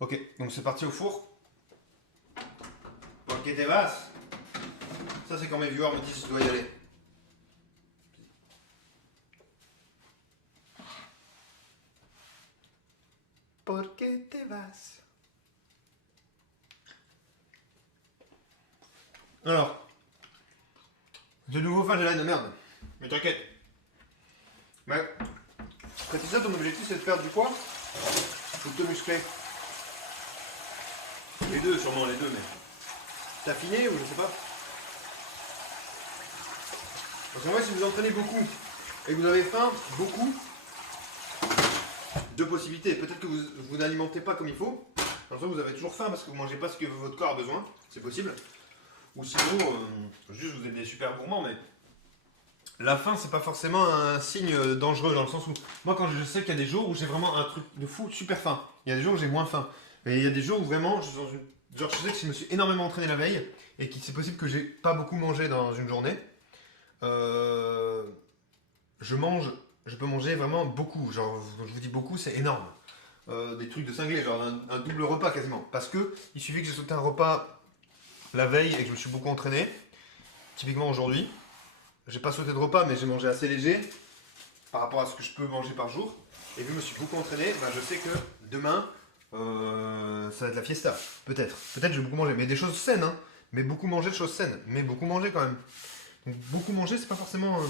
Ok, donc c'est parti au four. Ok, t'es vaste. Ça, c'est quand mes viewers me disent que je dois y aller. Porque te vas. Alors, de nouveau fin de la de merde. Mais t'inquiète. Mais, quand tu sais, ton objectif c'est de perdre du poids ou de te muscler. Les deux, sûrement les deux, mais. T'affiner ou je sais pas. Parce qu'en vrai, si vous entraînez beaucoup et que vous avez faim, beaucoup, deux possibilités. Peut-être que vous n'alimentez pas comme il faut. Dans le sens, vous avez toujours faim parce que vous mangez pas ce que votre corps a besoin. C'est possible. Ou sinon, juste vous êtes des super gourmands, mais la faim, c'est pas forcément un signe dangereux dans le sens où moi, quand je sais qu'il y a des jours où j'ai vraiment un truc de fou super faim, il y a des jours où j'ai moins faim, mais il y a des jours où vraiment, genre, je sais que je me suis énormément entraîné la veille et qu'il c'est possible que j'ai pas beaucoup mangé dans une journée. Euh, je mange, je peux manger vraiment beaucoup. Genre, je vous dis beaucoup, c'est énorme. Des trucs de cinglé, genre un double repas quasiment. Parce que il suffit que j'ai sauté un repas la veille et que je me suis beaucoup entraîné. Typiquement aujourd'hui, j'ai pas sauté de repas, mais j'ai mangé assez léger par rapport à ce que je peux manger par jour. Et vu que je me suis beaucoup entraîné, ben je sais que demain, ça va être la fiesta. Peut-être. Peut-être je vais beaucoup manger. Mais des choses saines, hein. Mais beaucoup manger de choses saines. Mais beaucoup manger quand même. Donc beaucoup manger, c'est pas forcément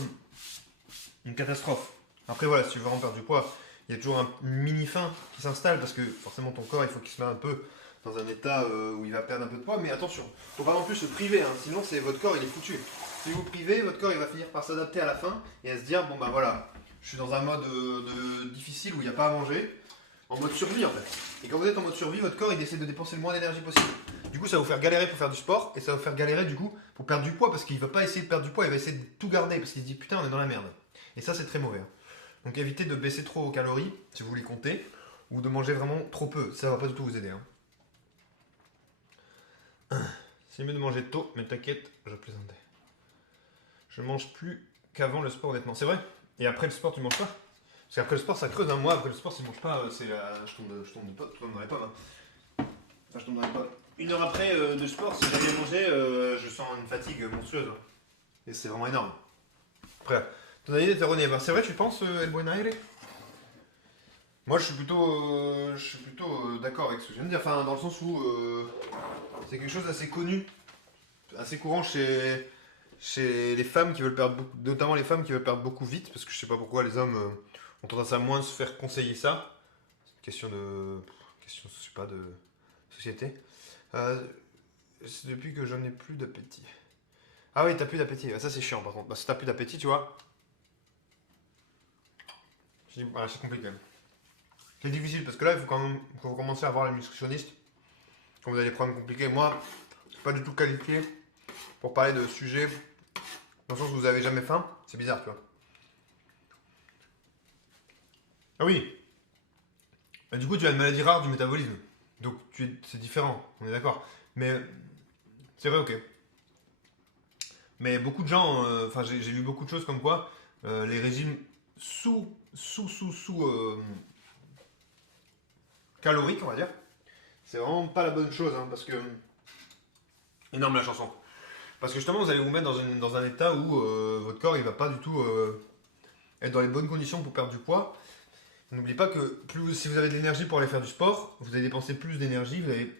une catastrophe. Après voilà, si tu veux vraiment perdre du poids, il y a toujours une mini faim qui s'installe parce que forcément ton corps, il faut qu'il se mette un peu dans un état où il va perdre un peu de poids. Mais attention, faut pas non plus se priver, hein. Sinon c'est votre corps, il est foutu. Si vous privez, votre corps il va finir par s'adapter à la faim et à se dire bon bah voilà, je suis dans un mode difficile où il n'y a pas à manger, en mode survie en fait. Et quand vous êtes en mode survie, votre corps il essaie de dépenser le moins d'énergie possible. Du coup ça va vous faire galérer pour faire du sport et ça va vous faire galérer du coup pour perdre du poids parce qu'il va pas essayer de perdre du poids, il va essayer de tout garder parce qu'il se dit putain on est dans la merde. Et ça c'est très mauvais, hein. Donc évitez de baisser trop aux calories si vous voulez compter ou de manger vraiment trop peu, ça va pas du tout vous aider, hein. C'est mieux de manger tôt, mais t'inquiète, je plaisantais. Je mange plus qu'avant le sport, honnêtement. C'est vrai. Et après le sport, tu manges pas? Parce qu'après le sport, ça creuse. Hein. Moi, après le sport, si je mange pas, c'est la... je tombe de pas. Je tomberai pas. Hein. Enfin, je tomberai pas. Une heure après de sport, si j'ai rien mangé, je sens une fatigue monstrueuse. Hein. Et c'est vraiment énorme. Après, ton idée était erronée. C'est vrai, tu penses, El Buen Aire? Moi, je suis plutôt d'accord avec ce que je viens de dire. Enfin, dans le sens où c'est quelque chose d'assez connu, assez courant chez les femmes qui veulent perdre beaucoup, notamment les femmes qui veulent perdre beaucoup vite, parce que je sais pas pourquoi les hommes ont tendance à moins se faire conseiller ça. C'est une question, je sais pas, de société. Euh, c'est depuis que je n'ai plus d'appétit. Ah oui, t'as plus d'appétit. Ah, ça c'est chiant par contre. Parce que t'as plus d'appétit, tu vois. Voilà, c'est compliqué. C'est difficile parce que là, il faut quand même faut commencer à voir les nutritionnistes quand vous avez des problèmes compliqués. Moi, je suis pas du tout qualifié pour parler de sujets dans le sens où vous avez jamais faim. C'est bizarre, tu vois. Ah oui. Et du coup, tu as une maladie rare du métabolisme. Donc, c'est différent, on est d'accord. Mais c'est vrai, ok. Mais beaucoup de gens, enfin, j'ai lu beaucoup de choses comme quoi les régimes sous caloriques, on va dire, c'est vraiment pas la bonne chose, hein, parce que énorme la chanson. Parce que justement, vous allez vous mettre dans un état où votre corps il va pas du tout être dans les bonnes conditions pour perdre du poids. N'oubliez pas que si vous avez de l'énergie pour aller faire du sport, vous allez dépenser plus d'énergie, vous allez